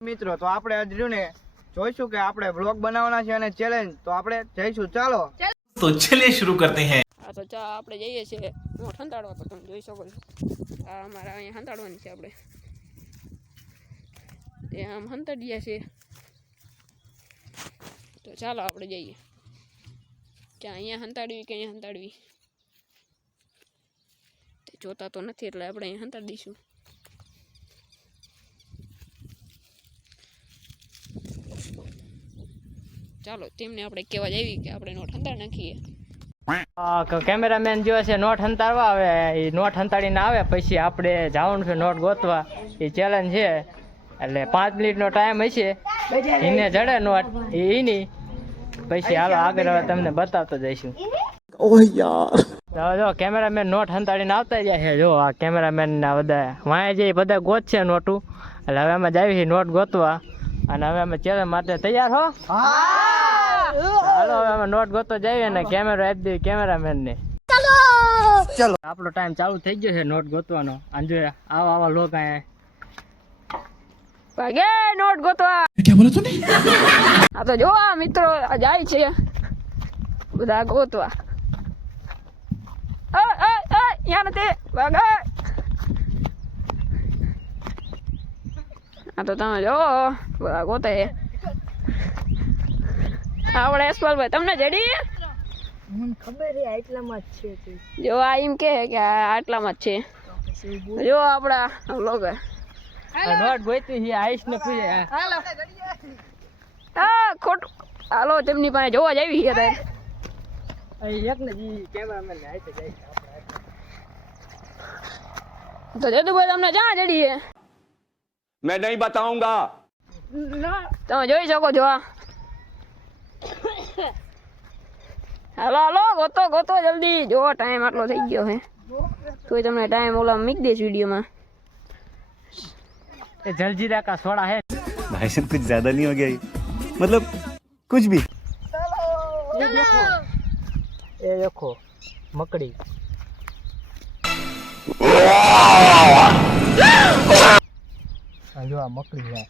મિત્રો તો આપણે આજ ને જોઈશું કે આપણે વ્લોગ બનાવવાના છે અને ચેલેન્જ તો આપણે જઈશું ચાલો તો ચलिए शुरू करते हैं આ તો ચા આપણે જઈએ છીએ હું હંતાડવા તો તમે જોઈ શકો છો આ અમારા અહીંયા હંતાડવાની છે આપણે તે આમ હંતાડ્યા છે તો ચાલો આપણે જઈએ ક્યાં અહીંયા હંતાડવી કે અહીંયા હંતાડવી તે જોતા તો નથી એટલે આપણે અહીંયા હંતાડી દઈશું ચાલો તેમને આપણે કહેવા જાવી કે આપણે નોટ હંતાડી નાખીએ કેમેરામેન જો છે નોટ હંતાડવા આવે એ નોટ હંતાડીને આવે પછી આપણે જવાનું છે નોટ ગોતવા એ ચેલેન્જ છે એટલે 5 મિનિટનો ટાઈમ હશે એને જડે નોટ એની પછી હાલો આગળ હવે તમને બતાવતો જઈશું જો કેમેરામેન નોટ હંતાડીને આવતા જાય છે જો આ કેમેરામેન ના બધા વાંહે જે બધા ગોત છે નોટું એટલે હવે અમે જાવી નોટ ગોતવા અને હવે અમે ચેલેન્જ માટે તૈયાર હો હાલો હવે અમે નોટ ગોતો જઈએ ને કેમેરો આપી દઈએ કેમેરામેન ને ચલો આપણો ટાઈમ ચાલુ થઈ ગયો છે નોટ ગોતવાનો અને જો આવા લોકો અહીંયા ભાગે નોટ ગોતવા क्या बोला तूने આ તો જો આ મિત્રો જાય છે બધા ગોતવા યા નથી ભાગે આ તો તમે જો બધા ગોતે આપણે યશપાલભાઈ તમને જડી મને ખબર છે આટલામાં જ છે જો આ એમ કે આટલામાં જ છે જો આપણા લોકો નોટ ગોતી છે આઈશ ને પૂછે હા ખોટું હાલો તેમની પાસે જોવા જ આવી છે એક ને જી કેમેરામેન ને આઈ જાય તો જદુભાઈ તમને ક્યાં જડી છે मैं नहीं बताऊंगा તમે જોઈ શકો છો આ હાલો હાલો ગોતો ગોતો જલ્દી જો ટાઈમ આટલો થઈ ગયો હે તોય તમને ટાઈમ ઓલા મૂકી દઈશ વિડીયોમાં ये जलजीरा का सोडा है भाई साहब कुछ ज्यादा नहीं हो गया ये? मतलब कुछ भी ये देखो मकड़ी जो आ मकड़ी है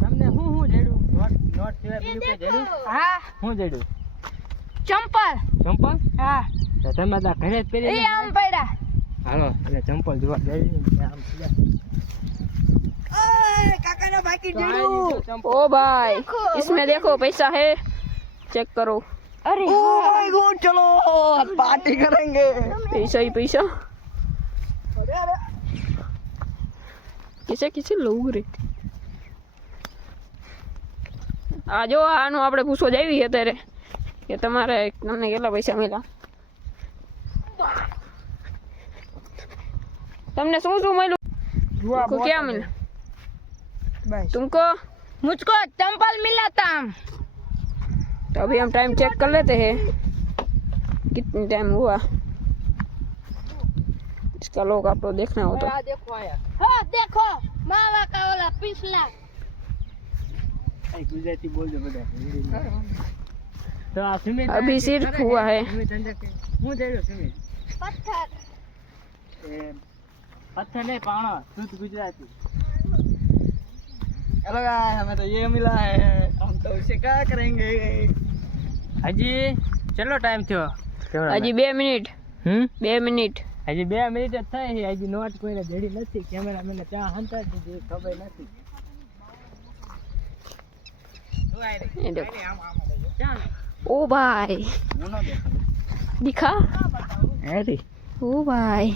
તમને હું જેડું નોટ નોટ સિવાય બીજું કઈ જેડું હા હું જેડું ચંપલ ચંપલ હા તો તમે આ ઘરે જ પહેરી એ આમ પડ્યા હાલો એટલે ચંપલ જોવા જઈ આમ ઓય કાકાનો બાકી જેડું ओ भाई इसमें देखो पैसा है चेक करो અરે चलो पार्टी करेंगे पैसा ही पैसा किसे किसे लोग रे આ જો આનું આપણે પૂછો જાવી અત્યારે કે તમારે તમને કેટલા પૈસા મળ્યા તમને શું શું મળ્યું तुमको क्या मिला बस तुमको मुझको चंपल मिला था तो अभी हम टाइम चेक कर लेते हैं कितने टाइम हुआ इसका लोग आपको देखना हो तो આ દેખો આયા हाँ देखो मामा का वाला पिछला એ ગુજરાતી બોલજો બધા તો આ સુમિત अभी सिर्फ हुआ है હું જેડું સુમિત पत्थर એ पत्थर नहीं पाना शुद्ध गुजराती हेलो गाइस हमें तो ये मिला है हम तो उसे क्या करेंगे હજી ચલો ટાઈમ થયો हजी 2 मिनिट 2 मिनिट હજી 2 મિનિટ જ થઈ છે હજી નોટ કોઈને જડી નથી કેમેરામેન ત્યાં હંતા દીધી ખબર નથી ये देखो ओ भाई दिखा હેરી ओ भाई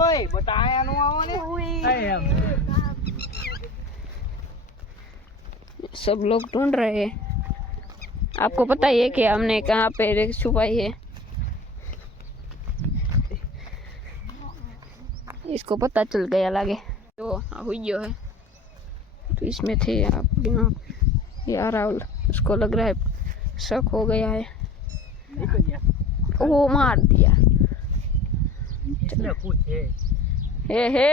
ओए बताया नो आवने हुई એમ सब लोग ढूंढ रहे हैं आपको पता ही है कि हमने कहाँ पे छुपाई है इसको पता चल गया लगे तो हुई जो है तो इसमें थे आप यार राहुल उसको लग रहा है शक हो गया है वो मार दिया એટલે પૂછ हे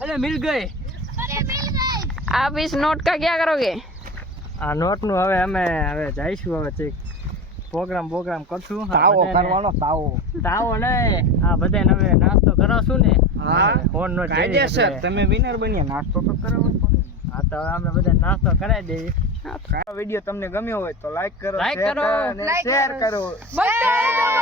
અરે મિલ ગઈ आप इस नोट का क्या करोगे આ નોટ નું હવે અમે હવે જઈશું હવે ચેક પ્રોગ્રામ કરશું આ તાવો બધાને- કરવાનો તાવો. તાવો નહીં આ બધાને હવે નાસ્તો કરાવશું ને હા. ફોન નો કાયદેસર તમે વિનર બન્યા, નાસ્તો તો કરાવવો જ પડે ને. હા તો હવે આપણે બધા નાસ્તો કરાવી દઈએ આ વિડીયો તમને ગમ્યો હોય તો લાઈક કરો, Like share કરો. અને શેર કરો. બધા